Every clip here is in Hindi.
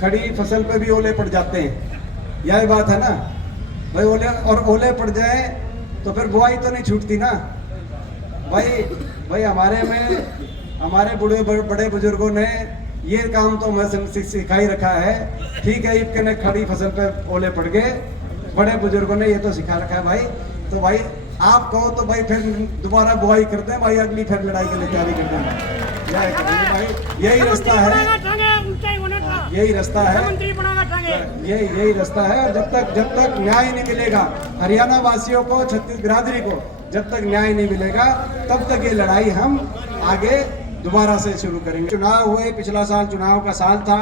खड़ी फसल पे भी ओले पड़ जाते हैं, यही बात है ना भाई। ओले पड़ जाए तो फिर बुआई तो नहीं छूटती ना भाई। हमारे बड़े बुजुर्गों ने ये काम तो हमें सिखा ही रखा है। ठीक है, ईब के खड़ी फसल पे ओले पड़ गए, बड़े बुजुर्गों ने ये तो सिखा रखा है भाई। तो भाई आप कहो तो भाई फिर दोबारा बुआई करते हैं भाई, अगली फिर लड़ाई के लिए तैयारी करते हैं भाई। यही रास्ता है, यही रास्ता है, यही रास्ता है। और जब तक न्याय नहीं मिलेगा हरियाणा वासियों को, छत्तीस बिरादरी को, जब तक न्याय नहीं मिलेगा तब तक ये लड़ाई हम आगे दोबारा से शुरू करेंगे। चुनाव हुए, पिछला साल चुनाव का साल था।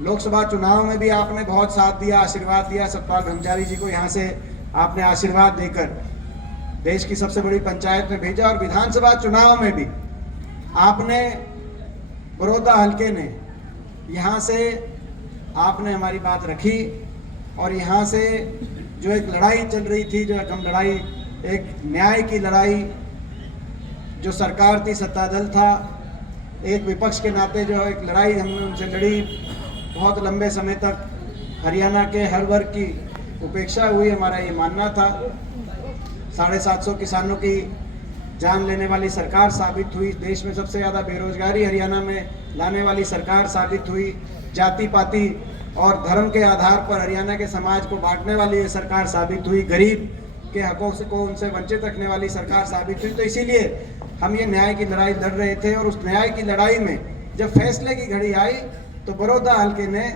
लोकसभा चुनाव में भी आपने बहुत साथ दिया, आशीर्वाद दिया। सतपाल ब्रह्मचारी जी को यहाँ से आपने आशीर्वाद देकर देश की सबसे बड़ी पंचायत में भेजा। और विधानसभा चुनाव में भी आपने बड़ौदा हल्के ने यहाँ से आपने हमारी बात रखी। और यहाँ से जो एक लड़ाई चल रही थी, जो एक हम लड़ाई, एक न्याय की लड़ाई, जो सरकार थी, सत्ता दल था, एक विपक्ष के नाते जो एक लड़ाई हमने उनसे लड़ी। बहुत लंबे समय तक हरियाणा के हर वर्ग की उपेक्षा हुई, हमारा ये मानना था। 750 किसानों की जान लेने वाली सरकार साबित हुई। देश में सबसे ज़्यादा बेरोजगारी हरियाणा में लाने वाली सरकार साबित हुई। जाति पाति और धर्म के आधार पर हरियाणा के समाज को बांटने वाली ये सरकार साबित हुई। गरीब के हकों से को उनसे वंचित रखने वाली सरकार साबित हुई। तो इसीलिए हम ये न्याय की लड़ाई लड़ रहे थे। और उस न्याय की लड़ाई में जब फैसले की घड़ी आई तो बड़ौदा हल्के ने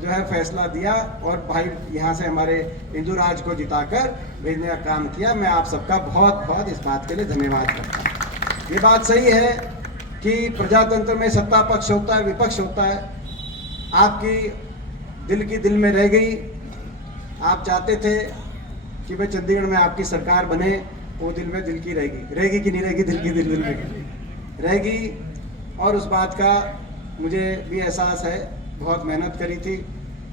जो है फैसला दिया और भाई यहाँ से हमारे इंदुराज को जिताकर भेजने का काम किया। मैं आप सबका बहुत बहुत इस बात के लिए धन्यवाद करता हूँ। ये बात सही है कि प्रजातंत्र में सत्ता पक्ष होता है, विपक्ष होता है। आपकी दिल की दिल में रह गई। आप चाहते थे कि भाई चंडीगढ़ में आपकी सरकार बने, वो दिल में दिल की रहेगी कि नहीं रहेगी? दिल की दिल में रहेगी। और उस बात का मुझे भी एहसास है। बहुत मेहनत करी थी,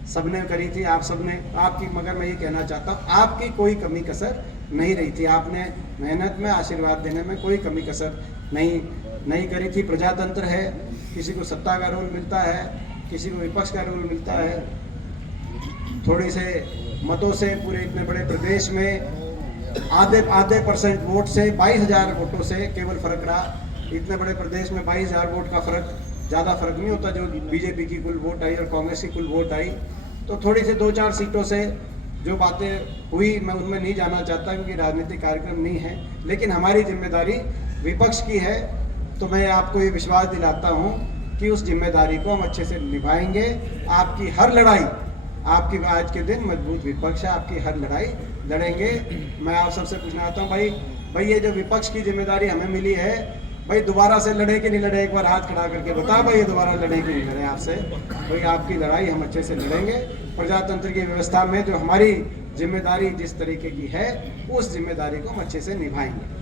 सबने करी थी, आप सबने आपकी, मगर मैं ये कहना चाहता हूँ आपकी कोई कमी कसर नहीं रही थी। आपने मेहनत में, आशीर्वाद देने में कोई कमी कसर नहीं करी थी। प्रजातंत्र है, किसी को सत्ता का रोल मिलता है, किसी को विपक्ष का रोल मिलता है। थोड़े से मतों से पूरे इतने बड़े प्रदेश में आधे परसेंट वोट से 22,000 वोटों से केवल फर्क रहा। इतने बड़े प्रदेश में 22,000 वोट का फर्क, ज़्यादा फर्क नहीं होता। जो बीजेपी की कुल वोट आई और कांग्रेस की कुल वोट आई, तो थोड़ी से 2-4 सीटों से जो बातें हुई मैं उनमें नहीं जाना चाहता क्योंकि राजनीतिक कार्यक्रम नहीं है। लेकिन हमारी जिम्मेदारी विपक्ष की है। तो मैं आपको ये विश्वास दिलाता हूँ कि उस जिम्मेदारी को हम अच्छे से निभाएंगे। आपकी हर लड़ाई, आपकी आज के दिन मजबूत विपक्ष है, आपकी हर लड़ाई लड़ेंगे। मैं आप सबसे पूछना चाहता हूँ भाई ये जो विपक्ष की जिम्मेदारी हमें मिली है, भाई दोबारा से लड़े कि नहीं लड़े? एक बार हाथ खड़ा करके बता भाई, ये दोबारा लड़े कि नहीं लड़े आपसे? भाई आपकी लड़ाई हम अच्छे से लड़ेंगे। प्रजातंत्र की व्यवस्था में जो हमारी जिम्मेदारी जिस तरीके की है, उस जिम्मेदारी को हम अच्छे से निभाएंगे।